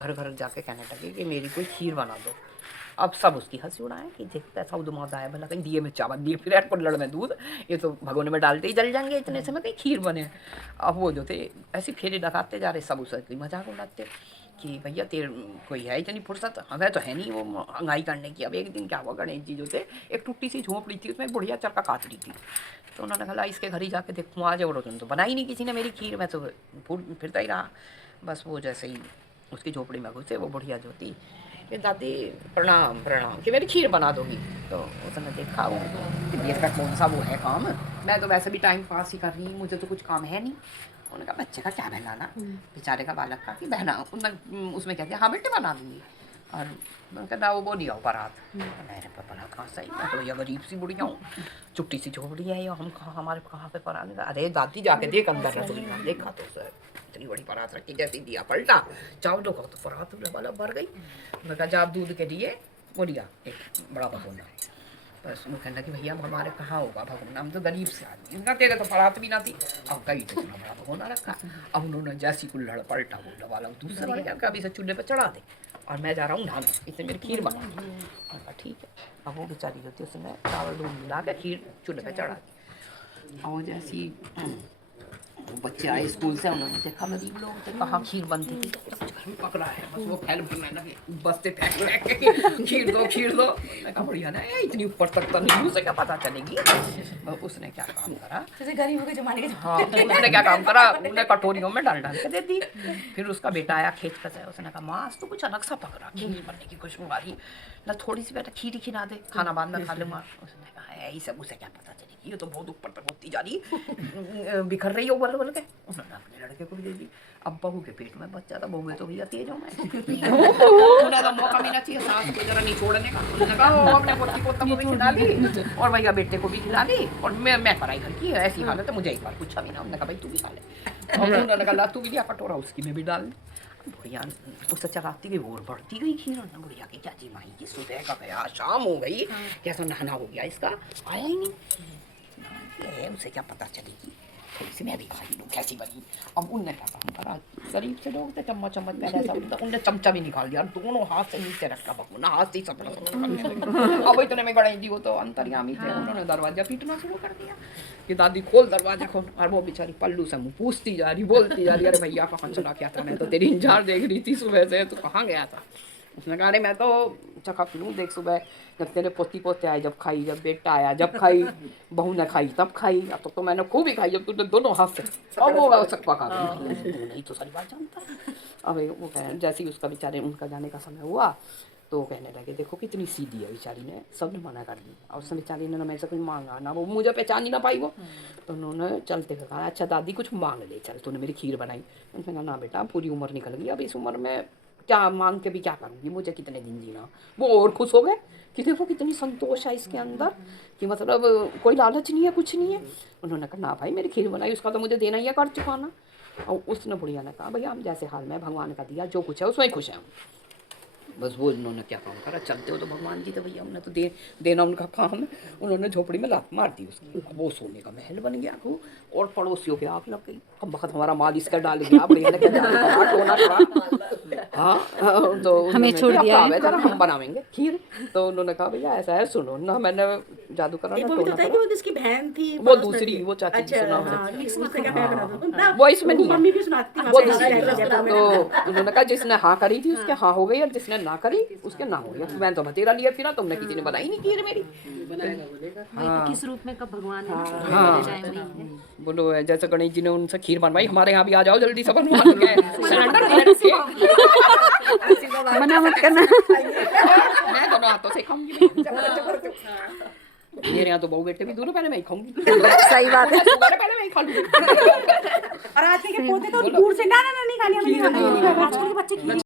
घर घर जाके कहने लगे कि मेरी कोई खीर बना दो। अब सब उसकी हंसी उड़ाए कि देख पैसा उदमाता है, भला कहीं दिए में चावल दिए फिर ऐड पर लड़ में दूध, ये तो भगोने में डालते ही जल जाएंगे, इतने से में कहीं खीर बने। अब वो जो थे ऐसी फेरे लगाते जा रहे, सब उसकी मजाक उड़ाते कि भैया तेरे कोई है इतनी फुर्सत, हमें तो है नहीं वो महंगाई करने की। अब एक दिन क्या हुआ, गणेश जी जो थे एक टूटी सी झोंपड़ी थी, उसमें बुढ़िया चरखा काट रही थी। तो उन्होंने कहा इसके घर ही जाके देखूँ, आज और तुम तो बनाई नहीं किसी ने मेरी खीर, मैं तो फिरता ही रहा। बस वो जैसे ही उसकी झोपड़ी में घुसे, वो बुढ़िया जो थी कि दादी प्रणाम प्रणाम कि मेरी खीर बना दोगी। तो उसने देखा वो कि इसका कौन सा वो है काम, मैं तो वैसे भी टाइम पास ही कर रही हूँ, मुझे तो कुछ काम है नहीं। उन्होंने कहा बच्चे का क्या बहलाना, बेचारे का बालक का कि बहना, उसमें क्या किया, हाँ बेटे बना दूँगी। और मैंने कहा ना वो नहीं आओ बारात, मैंने पर बना कहाँ सही, मैं तो भैया गरीब सी बुढ़िया हूँ, चुट्टी सी झोपड़ी है, या हम कहाँ हमारे कहाँ पे पराने का। अरे दादी जाके देख अंदर रसोई में, देखा तो सर इतनी बड़ी परात रखी, जैसे दिया पलटा चावलों का तो परात वाला भर गई। मैं कहा जा दूध के लिए वो लिया एक बड़ा भगोना। बस वो कहने लगी भैया हमारे कहाँ होगा भगोना, हम तो गरीब से आदमी, इनका तेरे तो परात भी ना थी, अब कहीं तो इतना बड़ा भगोना रखा। अब उन्होंने जैसी कुल्हड़ पलटा बोला वाला दूसरा वाला क्या अभी से चूल्हे पर चढ़ा दे और मैं जा रहा हूँ नहाने, इससे मेरी खीर बना। मैंने कहा ठीक है। अब वो बेचारी जो थी उसने चावल दूध मिला के खीर चूल्हे पर चढ़ा दी। और जैसी वो बच्चे आए स्कूल से, उन्होंने देखा गरीब लोग थे कहाँ खीर बनती थी, घर में पकड़ा है बस वो फैल भरने लगे, बस्ते फेंक के खीर दो खीर दो। मैं कहा बढ़िया ना इतनी ऊपर तक तो नहीं, उसे क्या पता चलेगी। उसने क्या काम करा, जैसे गरीबों के जमाने के, हाँ उसने क्या काम करा, उन्हें कटोरियों में डाल डाल के दे दी। फिर उसका बेटा आया खेत का से, उसने कहा माँ तो कुछ अलग सा पकड़ा, खीर बनने की खुशबू आ रही, ना थोड़ी सी बेटा खीर ही खिला दे, खाना बाद में खा लूँगा। उसने कहा यही सब, उसे क्या पता चलेगी, ये तो बहुत ऊपर तक होती जा रही, बिखर रही हो बोल बोल के। उन्होंने अपने लड़के को भी दे दी। अब बहू के पेट में बच्चा था, बहू में तो भैया तेज हो मैं उन्हें तो मौका मिलना चाहिए सास को जरा नहीं छोड़ने का। उन्होंने कहा अपने पोती पोता को भी खिला ली और भैया बेटे को भी खिला ली, और मैं पढ़ाई घर की ऐसी हालत है, मुझे एक बार पूछा भी ना, उन्होंने कहा भाई तू भी खा ले। और उन्होंने कहा तू भी लिया कटोरा, उसकी में भी डाल दी। बुढ़िया उससे चलाती गई और बढ़ती गई खीर। बुढ़िया की क्या जी माई की सुबह का गया शाम हो गई, कैसा नहाना हो गया इसका, आया ही नहीं। उसे क्या पता चलेगी, थोड़ी सी मैं भी खा लूँ कैसी बनी। अब उनने क्या काम करा, गरीब से लोग थे, चम्मच चम्मच पहले ऐसा होता, उनने चमचा भी निकाल दिया और दोनों हाथ से नीचे रखा भगोना, हाथ से ही सपना। अब इतने में गणेश जी वो तो अंतर्यामी थे, उन्होंने दरवाजा पीटना शुरू कर दिया कि दादी खोल दरवाजा खोल। और वो बेचारी पल्लू से मुँह पूछती जा रही, बोलती जा रही, अरे भैया कहाँ चला क्या था, मैं तो तेरी इंतजार देख रही थी सुबह से, तू कहाँ गया था। उसने कहा अरे मैं तो चखा पीलूँ, देख सुबह जब तेरे पोती पोते आए जब खाई, जब बेटा आया जब खाई, बहू ने खाई तब खाई, तो मैंने खूब ही खाई जब तूने दोनों हाथ से। अब वो सकवा खा गई, नहीं तो सारी बात जानता। अब वो कह जैसे ही उसका बेचारे उनका जाने का समय हुआ तो कहने लगे देखो कितनी सीधी है बेचारी ने, सब ने मना कर दी। और उसने बेचारी ने ना मेरे से कुछ मांगा ना, वो मुझे पहचान ही ना पाई वो। तो उन्होंने चलते हुए कहा अच्छा दादी कुछ मांग ले चल, तूने मेरी खीर बनाई। उन्होंने कहा ना बेटा पूरी उम्र निकल गई, अब इस उम्र में क्या मांग के भी क्या करूँगी, मुझे कितने दिन जीना। वो और खुश हो गए कि देखो कितनी संतोष है इसके अंदर, कि मतलब कोई लालच नहीं है कुछ नहीं है। उन्होंने कहा ना भाई मेरी खीर बनाई उसका तो मुझे देना ही है कर चुकाना। और उसने बुढ़िया ने कहा भैया हम जैसे हाल में भगवान का दिया जो कुछ है उसमें खुश हैं हम। बस वो उन्होंने क्या काम करा, चलते हो तो भगवान जी तो भैया हमने तो देना उनका काम है। उन्होंने झोपड़ी में लात मार दी उसकी, अब वो सोने का महल बन गया खूब, और पड़ोसियों के आग लग गई। अब वक्त हमारा माल इसका डाल गया, बढ़िया लगे हाँ तो हमें छोड़ दिया है, जरा हम बनावेंगे खीर। तो उन्होंने कहा भैया ऐसा है सुनो ना, मैंने जादू करा ना, वो होता है कि वो जिसकी बहन थी वो दूसरी वो चाची अच्छा, सुना हाँ, उससे क्या बना दो वो इसमें नहीं है, मम्मी भी सुनाती थी वो वहाँ दूसरी। तो उन्होंने कहा जिसने हाँ करी थी उसके हाँ हो गई, और जिसने ना करी उसके ना हो गया। मैं तो भतीरा लिया फिर तुमने किसी ने बनाई नहीं खीर मेरी। किस रूप में कब भगवान बोलो जैसे गणेश जी ने उनसे खीर बनवाई, हमारे यहाँ भी आ जाओ जल्दी से बनवा के मना मत करना, मैं दोनों हाथों से खाऊंगी। मेरे यहाँ तो बहू बेटे भी दोनों पहले मैं ही खाऊंगी। सही बात है, पहले मैं ही खा लूंगी। और आजकल के पोते तो दूर से ना नहीं खा लिया, आजकल के बच्चे